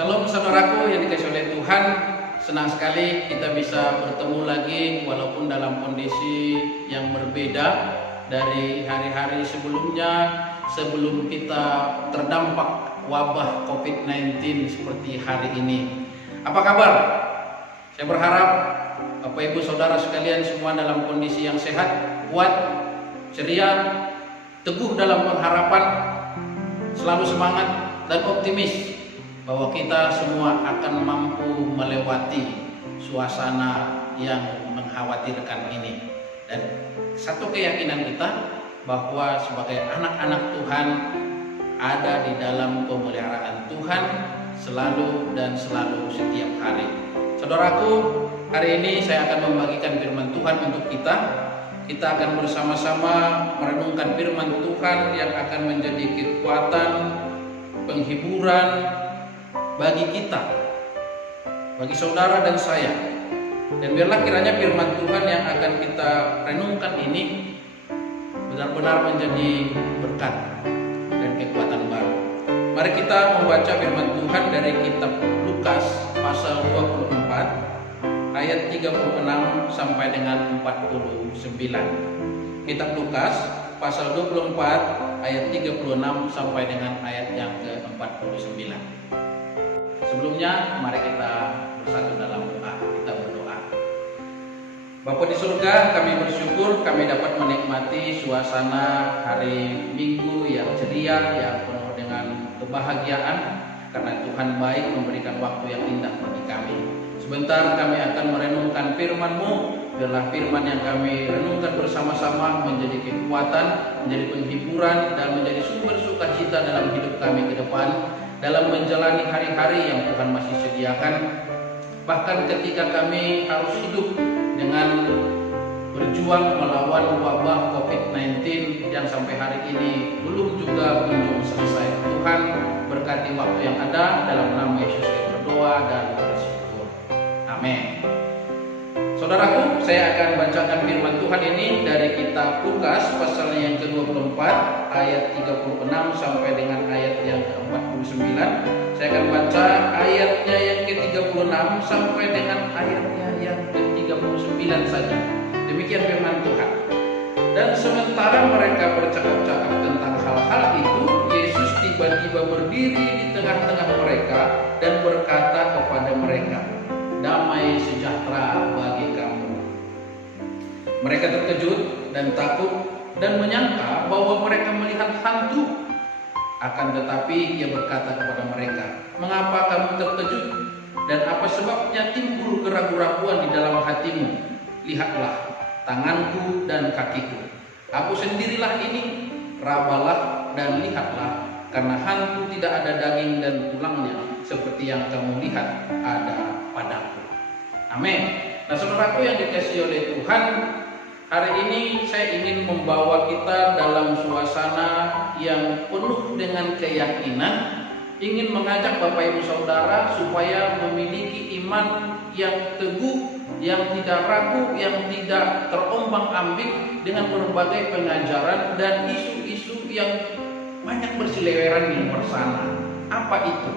Shalom saudaraku yang dikasihi oleh Tuhan, senang sekali kita bisa bertemu lagi walaupun dalam kondisi yang berbeda dari hari-hari sebelumnya sebelum kita terdampak wabah COVID-19 seperti hari ini. Apa kabar? Saya berharap Bapak Ibu Saudara sekalian semua dalam kondisi yang sehat, kuat, ceria, teguh dalam pengharapan, selalu semangat dan optimis bahwa kita semua akan mampu melewati suasana yang mengkhawatirkan ini. Dan satu keyakinan kita bahwa sebagai anak-anak Tuhan ada di dalam pemeliharaan Tuhan selalu dan selalu setiap hari. Saudaraku, hari ini saya akan membagikan firman Tuhan untuk kita. Kita akan bersama-sama merenungkan firman Tuhan yang akan menjadi kekuatan, penghiburan bagi kita, bagi saudara dan saya. Dan biarlah kiranya firman Tuhan yang akan kita renungkan ini benar-benar menjadi berkat dan kekuatan baru. Mari kita membaca firman Tuhan dari kitab Lukas pasal 24 ayat 36 sampai dengan 49. Kitab Lukas pasal 24 ayat 36 sampai dengan ayat yang ke-49. Sebelumnya mari kita bersatu dalam doa. Kita berdoa. Bapa di surga, kami bersyukur kami dapat menikmati suasana hari Minggu yang ceria, yang penuh dengan kebahagiaan karena Tuhan baik memberikan waktu yang indah bagi kami. Sebentar kami akan merenungkan firman-Mu. Biarlah firman yang kami renungkan bersama-sama menjadi kekuatan, menjadi penghiburan dan menjadi sumber sukacita dalam hidup kami ke depan, dalam menjalani hari-hari yang Tuhan masih sediakan. Bahkan ketika kami harus hidup dengan berjuang melawan wabah COVID-19 yang sampai hari ini belum juga kunjung selesai. Tuhan berkati waktu yang ada, dalam nama Yesus kami berdoa dan bersyukur. Amin. Saudaraku, saya akan bacakan firman Tuhan ini dari kitab Lukas pasal yang ke-24 ayat 36 sampai dengan ayat yang ke-49. Saya akan baca ayatnya yang ke-36 sampai dengan ayatnya yang ke-39 saja. Demikian firman Tuhan. Dan sementara mereka bercakap-cakap tentang hal-hal itu, Yesus tiba-tiba berdiri di tengah-tengah mereka dan berkata kepada mereka, "Damai sejahtera bagi kamu." Mereka terkejut dan takut dan menyangka bahwa mereka melihat hantu. Akan tetapi Ia berkata kepada mereka, "Mengapa kamu terkejut? Dan apa sebabnya timbul keraguan-raguan di dalam hatimu? Lihatlah tanganku dan kakiku. Aku sendirilah ini. Rabalah dan lihatlah, karena hantu tidak ada daging dan tulangnya seperti yang kamu lihat ada padaku." Amin. Nah, saudaraku yang dikasihi oleh Tuhan, hari ini saya ingin membawa kita dalam suasana yang penuh dengan keyakinan, ingin mengajak Bapak Ibu Saudara supaya memiliki iman yang teguh, yang tidak ragu, yang tidak terombang-ambing dengan berbagai pengajaran dan isu-isu yang banyak berseliweran di luar sana. Apa itu?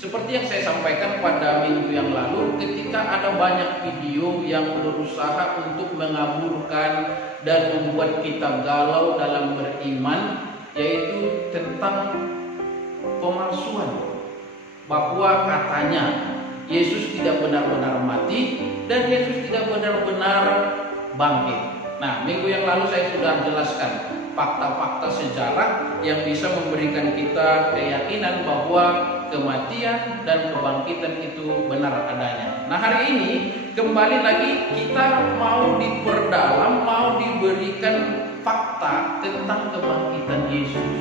Seperti yang saya sampaikan pada minggu yang lalu, ketika ada banyak video yang berusaha untuk mengaburkan dan membuat kita galau dalam beriman, yaitu tentang pemalsuan, bahwa katanya Yesus tidak benar-benar mati dan Yesus tidak benar-benar bangkit. Nah, minggu yang lalu saya sudah jelaskan fakta-fakta sejarah yang bisa memberikan kita keyakinan bahwa kematian dan kebangkitan itu benar adanya. Nah, hari ini kembali lagi kita mau diperdalam, mau diberikan fakta tentang kebangkitan Yesus.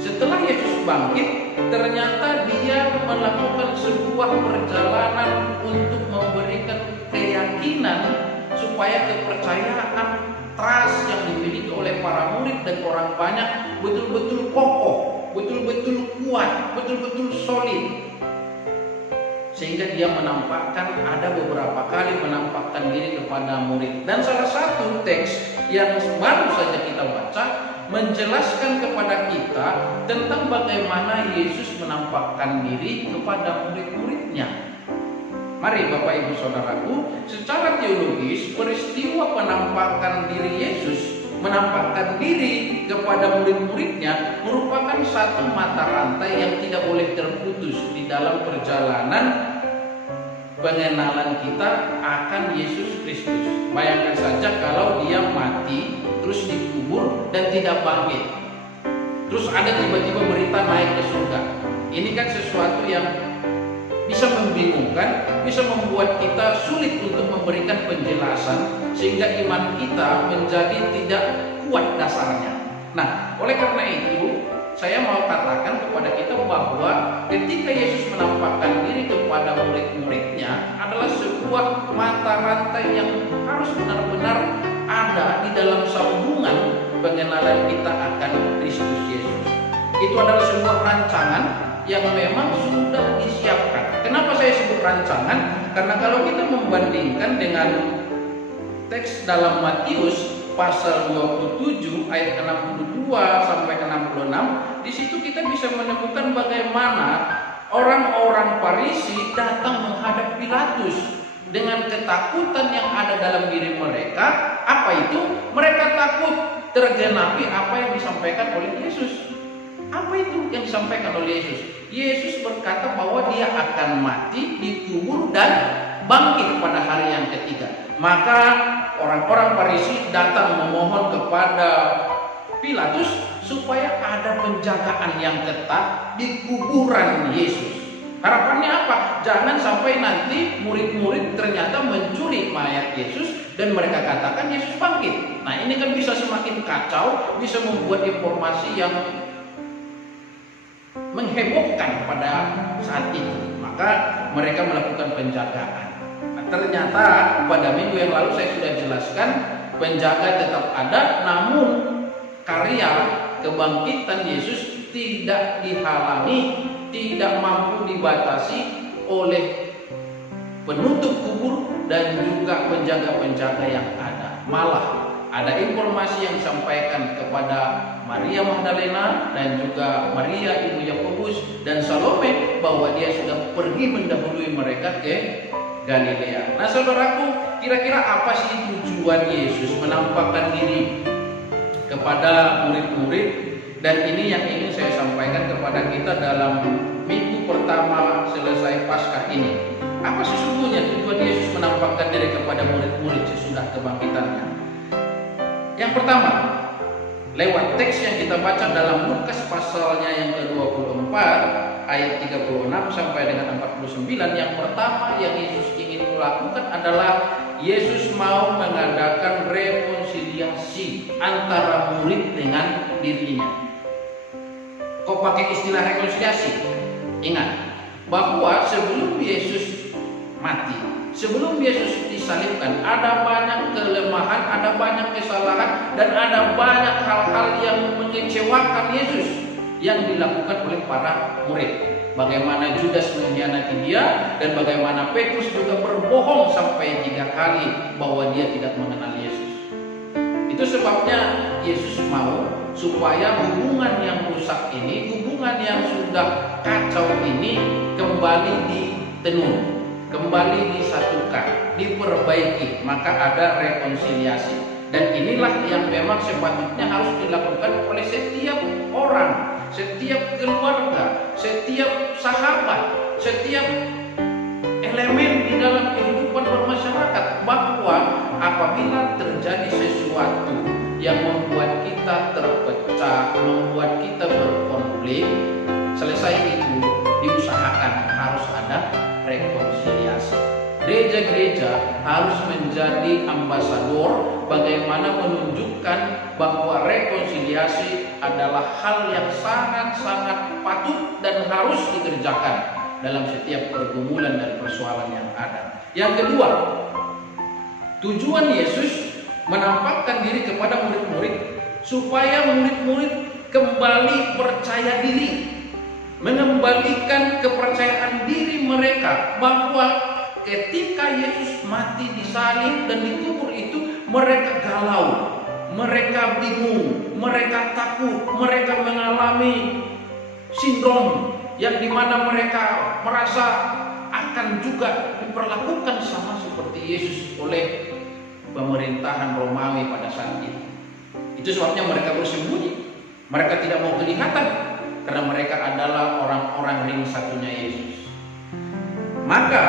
Setelah Yesus bangkit, ternyata Dia melakukan sebuah perjalanan untuk memberikan keyakinan supaya kepercayaan, trust yang dimiliki oleh para murid dan orang banyak betul-betul kokoh, betul-betul kuat, betul-betul solid. Sehingga Dia menampakkan, ada beberapa kali menampakkan diri kepada murid. Dan salah satu teks yang baru saja kita baca menjelaskan kepada kita tentang bagaimana Yesus menampakkan diri kepada murid-muridnya. Mari Bapak Ibu Saudaraku, secara teologis peristiwa penampakan diri Yesus menampakkan diri kepada murid-muridnya merupakan satu mata rantai yang tidak boleh terputus di dalam perjalanan pengenalan kita akan Yesus Kristus. Bayangkan saja kalau dia mati, terus dikubur dan tidak bangkit. Terus ada tiba-tiba berita naik ke surga. Ini kan sesuatu yang bisa membingungkan, bisa membuat kita sulit untuk memberikan penjelasan sehingga iman kita menjadi tidak kuat dasarnya. Nah, oleh karena itu saya mau katakan kepada kita bahwa ketika Yesus menampakkan diri kepada murid-muridnya adalah sebuah mata rantai yang harus benar-benar ada di dalam sambungan pengenalan kita akan Kristus Yesus. Itu adalah sebuah rancangan yang memang sudah disiapkan. Kenapa saya sebut rancangan? Karena kalau kita membandingkan dengan teks dalam Matius pasal 27 ayat 62 sampai 66, di situ kita bisa menemukan bagaimana orang-orang Farisi datang menghadap Pilatus dengan ketakutan yang ada dalam diri mereka. Apa itu? Mereka takut tergenapi apa yang disampaikan oleh Yesus. Apa itu yang disampaikan oleh Yesus? Yesus berkata bahwa dia akan mati, dikubur dan bangkit pada hari yang ketiga. Maka orang-orang Farisi datang memohon kepada Pilatus supaya ada penjagaan yang ketat di kuburan Yesus. Harapannya apa? Jangan sampai nanti murid-murid ternyata mencuri mayat Yesus dan mereka katakan Yesus bangkit. Nah, ini kan bisa semakin kacau, bisa membuat informasi yang menghebohkan pada saat itu. Maka mereka melakukan penjagaan. Nah, ternyata pada minggu yang lalu saya sudah jelaskan penjaga tetap ada, namun karya kebangkitan Yesus tidak dihalangi, tidak mampu dibatasi oleh penutup kubur dan juga penjaga-penjaga yang ada. Malah ada informasi yang disampaikan kepada Maria Magdalena dan juga Maria ibu Yakobus dan Salome bahwa dia sudah pergi mendahului mereka ke Galilea. Nah, saudaraku, kira-kira apa sih tujuan Yesus menampakkan diri kepada murid-murid? Dan ini yang ingin saya sampaikan kepada kita dalam minggu pertama selesai Paskah ini. Apa sesungguhnya tujuan Yesus menampakkan diri kepada murid-murid sesudah kebangkitannya? Yang pertama, lewat teks yang kita baca dalam Lukas pasalnya yang ke-24 ayat 36 sampai dengan 49, yang pertama yang Yesus ingin melakukan adalah Yesus mau mengadakan rekonsiliasi antara murid dengan dirinya. Kok pakai istilah rekonsiliasi? Ingat bahwa sebelum Yesus mati, sebelum Yesus disalibkan, ada banyak kelemahan, ada banyak kesalahan, dan ada banyak hal-hal yang mengecewakan Yesus yang dilakukan oleh para murid. Bagaimana Judas mengkhianati dia, dan bagaimana Petrus juga berbohong sampai 3 kali bahwa dia tidak mengenal Yesus. Itu sebabnya Yesus mau supaya hubungan yang rusak ini, hubungan yang sudah kacau ini kembali ditenun, kembali disatukan, diperbaiki. Maka ada rekonsiliasi. Dan inilah yang memang sepatutnya harus dilakukan oleh setiap orang, setiap keluarga, setiap sahabat, setiap elemen di dalam kehidupan bermasyarakat, bahwa apabila terjadi sesuatu yang membuat kita terpecah, membuat kita berkonflik, selesai itu diusahakan harus ada rekonsiliasi. Gereja-gereja harus menjadi ambasador bagaimana menunjukkan bahwa rekonsiliasi adalah hal yang sangat-sangat patut dan harus dikerjakan dalam setiap pergumulan dan persoalan yang ada. Yang kedua, tujuan Yesus menampakkan diri kepada murid-murid supaya murid-murid kembali percaya diri, mengembalikan kepercayaan diri mereka bahwa ketika Yesus mati disalib dan dikubur itu mereka galau, mereka bingung, mereka takut, mereka mengalami sindrom yang dimana mereka merasa akan juga diperlakukan sama seperti Yesus oleh pemerintahan Romawi pada saat itu. Itu sebabnya mereka bersembunyi, mereka tidak mau kelihatan karena mereka adalah orang-orang ring satunya Yesus. Maka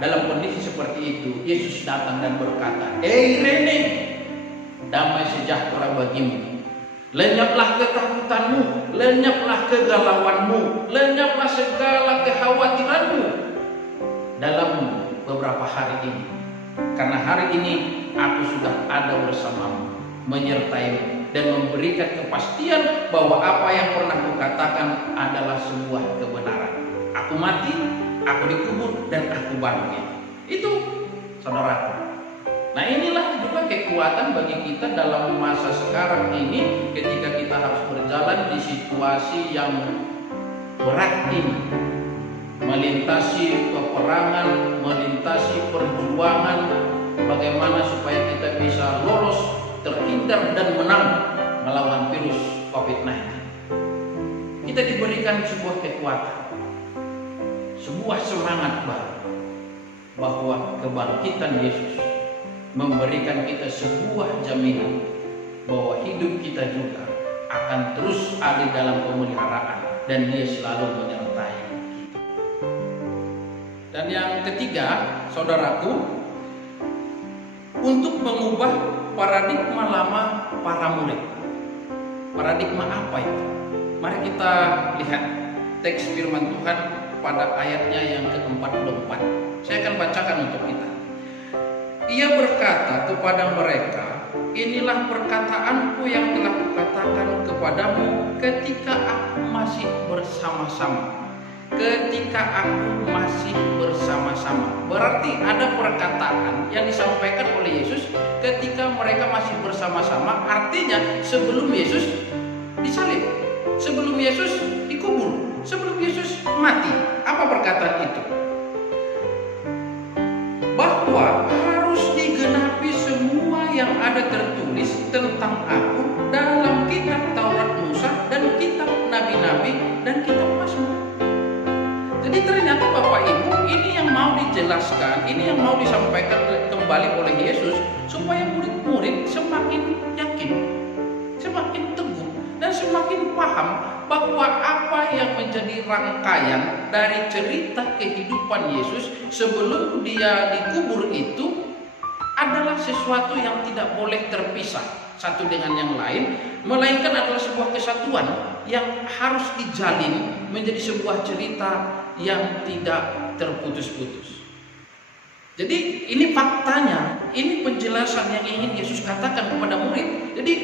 dalam kondisi seperti itu, Yesus datang dan berkata, Irene, damai sejahtera bagimu. Lenyaplah ketakutanmu, lenyaplah kegalauanmu, lenyaplah segala kekhawatiranmu dalam beberapa hari ini. Karena hari ini aku sudah ada bersamamu, menyertaimu, dan memberikan kepastian bahwa apa yang pernah kukatakan adalah sebuah kebenaran. Aku mati, aku dikubur, dan aku bangkit. Itu saudaraku. Nah, inilah juga kekuatan bagi kita dalam masa sekarang ini ketika kita harus berjalan di situasi yang berat ini, melintasi peperangan, melintasi perjuangan, bagaimana supaya kita bisa lolos, terhindar dan menang melawan virus COVID-19. Kita diberikan sebuah kekuatan, sebuah semangat baru, bahwa kebangkitan Yesus memberikan kita sebuah jaminan bahwa hidup kita juga akan terus ada dalam pemeliharaan dan Dia selalu menyertai kita. Dan yang ketiga, saudaraku, untuk mengubah paradigma lama para murid. Paradigma apa itu? Mari kita lihat teks firman Tuhan pada ayatnya yang ke-44. Saya akan bacakan untuk kita. Ia berkata kepada mereka, inilah perkataanku yang telah kukatakan kepadamu ketika aku masih bersama-sama. Ketika aku masih bersama-sama. Berarti ada perkataan yang disampaikan oleh Yesus ketika mereka masih bersama-sama. Artinya sebelum Yesus disalib, sebelum Yesus dikubur, sebelum Yesus mati. Apa perkataan itu? Bahwa harus digenapi semua yang ada tertulis tentang aku dalam kitab Taurat Musa dan kitab Nabi-Nabi dan kitab Mazmur. Jadi ternyata Bapak Ibu, ini yang mau dijelaskan, ini yang mau disampaikan kembali oleh Yesus supaya murid-murid semakin yakin, semakin teguh dan semakin paham bahwa apa yang menjadi rangkaian dari cerita kehidupan Yesus sebelum Dia dikubur itu adalah sesuatu yang tidak boleh terpisah satu dengan yang lain, melainkan adalah sebuah kesatuan yang harus dijalin menjadi sebuah cerita yang tidak terputus-putus. Jadi ini faktanya, ini penjelasan yang ingin Yesus katakan kepada murid. Jadi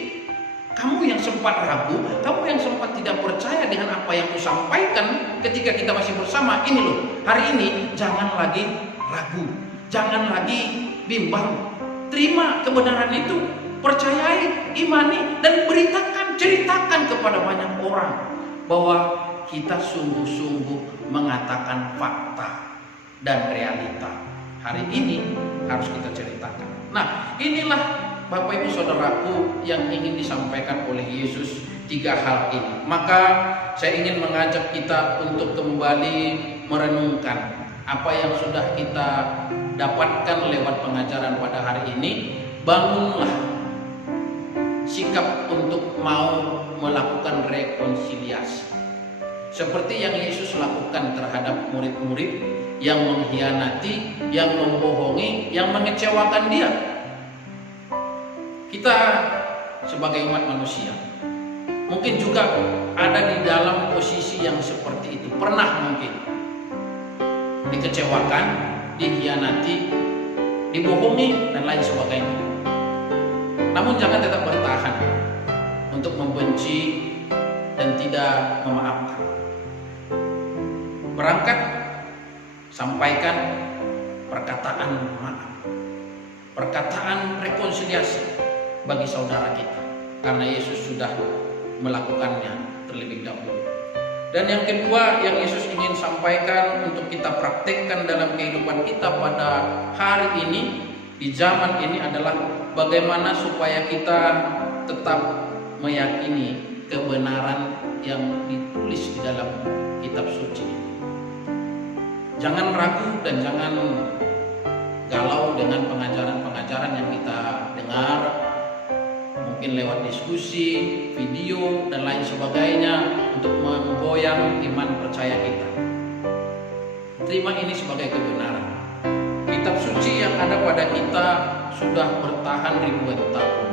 kamu yang sempat ragu, kamu yang sempat tidak percaya dengan apa yang kusampaikan ketika kita masih bersama, ini loh, hari ini jangan lagi ragu, jangan lagi bimbang. Terima kebenaran itu, percayai, imani, dan beritakan, ceritakan kepada banyak orang bahwa kita sungguh-sungguh mengatakan fakta dan realita. Hari ini harus kita ceritakan. Nah, inilah Bapak Ibu Saudaraku yang ingin disampaikan oleh Yesus, tiga hal ini. Maka saya ingin mengajak kita untuk kembali merenungkan apa yang sudah kita dapatkan lewat pengajaran pada hari ini. Bangunlah sikap untuk mau melakukan rekonsiliasi, seperti yang Yesus lakukan terhadap murid-murid yang mengkhianati, yang membohongi, yang mengecewakan Dia. Kita sebagai umat manusia mungkin juga ada di dalam posisi yang seperti itu. Pernah mungkin dikecewakan, dikhianati, dibohongi, dan lain sebagainya. Namun jangan tetap bertahan untuk membenci dan tidak memaafkan. Berangkat, sampaikan perkataan maaf, perkataan rekonsiliasi bagi saudara kita, karena Yesus sudah melakukannya terlebih dahulu. Dan yang kedua yang Yesus ingin sampaikan untuk kita praktekkan dalam kehidupan kita pada hari ini, di zaman ini, adalah bagaimana supaya kita tetap meyakini kebenaran yang ditulis di dalam kitab suci. Jangan ragu dan jangan galau dengan pengajaran-pengajaran yang kita dengar, mungkin lewat diskusi, video, dan lain sebagainya untuk menggoyang iman percaya kita. Terima ini sebagai kebenaran. Kitab suci yang ada pada kita sudah bertahan ribuan tahun.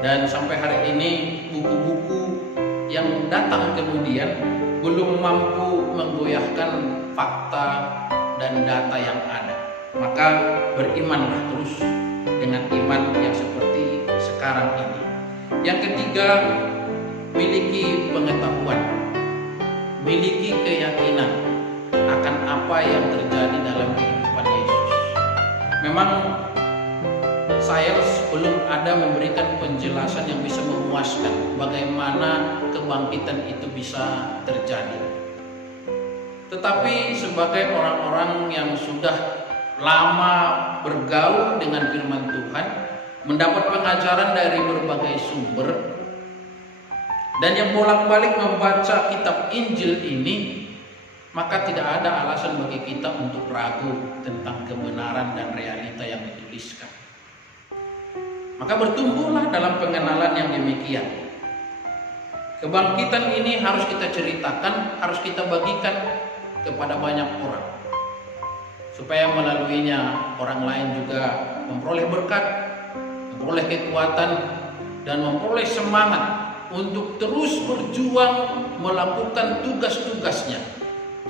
Dan sampai hari ini buku-buku yang datang kemudian belum mampu menggoyahkan fakta dan data yang ada. Maka berimanlah terus dengan iman yang seperti sekarang ini. Yang ketiga, miliki pengetahuan, miliki keyakinan akan apa yang terjadi dalam kehidupan Yesus. Memang sains belum ada memberikan penjelasan yang bisa memuaskan bagaimana kebangkitan itu bisa terjadi. Tetapi sebagai orang-orang yang sudah lama bergaul dengan firman Tuhan, mendapat pengajaran dari berbagai sumber, dan yang bolak-balik membaca kitab Injil ini, maka tidak ada alasan bagi kita untuk ragu tentang kebenaran dan realita yang dituliskan. Maka bertumbuhlah dalam pengenalan yang demikian. Kebangkitan ini harus kita ceritakan, harus kita bagikan kepada banyak orang, supaya melaluinya orang lain juga memperoleh berkat, memperoleh kekuatan, dan memperoleh semangat untuk terus berjuang melakukan tugas-tugasnya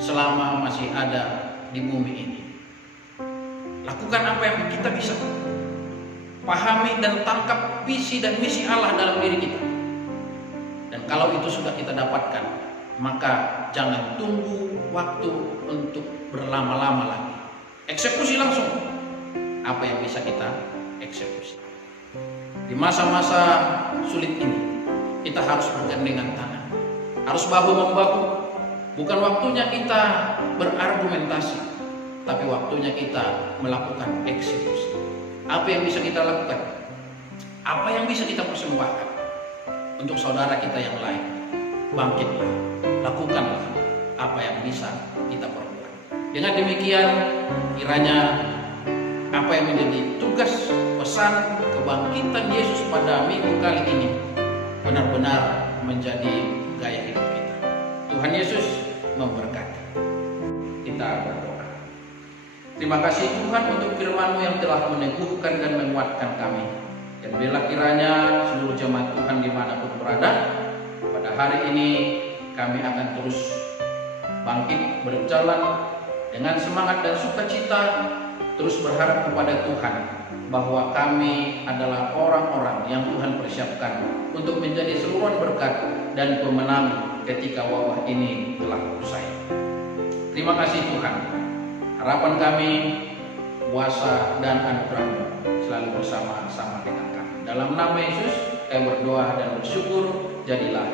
selama masih ada di bumi ini. Lakukan apa yang kita bisa. Pahami dan tangkap visi dan misi Allah dalam diri kita. Dan kalau itu sudah kita dapatkan, maka jangan tunggu waktu untuk berlama-lama lagi. Eksekusi langsung apa yang bisa kita eksekusi. Di masa-masa sulit ini, kita harus bergandengan tangan, harus bahu-membahu. Bukan waktunya kita berargumentasi, tapi waktunya kita melakukan eksekusi. Apa yang bisa kita lakukan? Apa yang bisa kita persembahkan untuk saudara kita yang lain? Bangkitlah, lakukanlah apa yang bisa kita perbuat. Dengan demikian, kiranya apa yang menjadi tugas pesan kebangkitan Yesus pada minggu kali ini benar-benar menjadi gaya hidup kita. Tuhan Yesus memberkati. Kita berdoa. Terima kasih Tuhan untuk firman-Mu yang telah meneguhkan dan menguatkan kami. Dan biarlah kiranya seluruh jemaat Tuhan dimanapun berada, pada hari ini kami akan terus bangkit berjalan dengan semangat dan sukacita, terus berharap kepada Tuhan bahwa kami adalah orang-orang yang Tuhan persiapkan untuk menjadi seruan berkat dan pemenang ketika wabah ini telah usai. Terima kasih Tuhan. Harapan kami, kuasa dan anugerah-Mu selalu bersama-sama dengan kami. Dalam nama Yesus, kami berdoa dan bersyukur, jadilah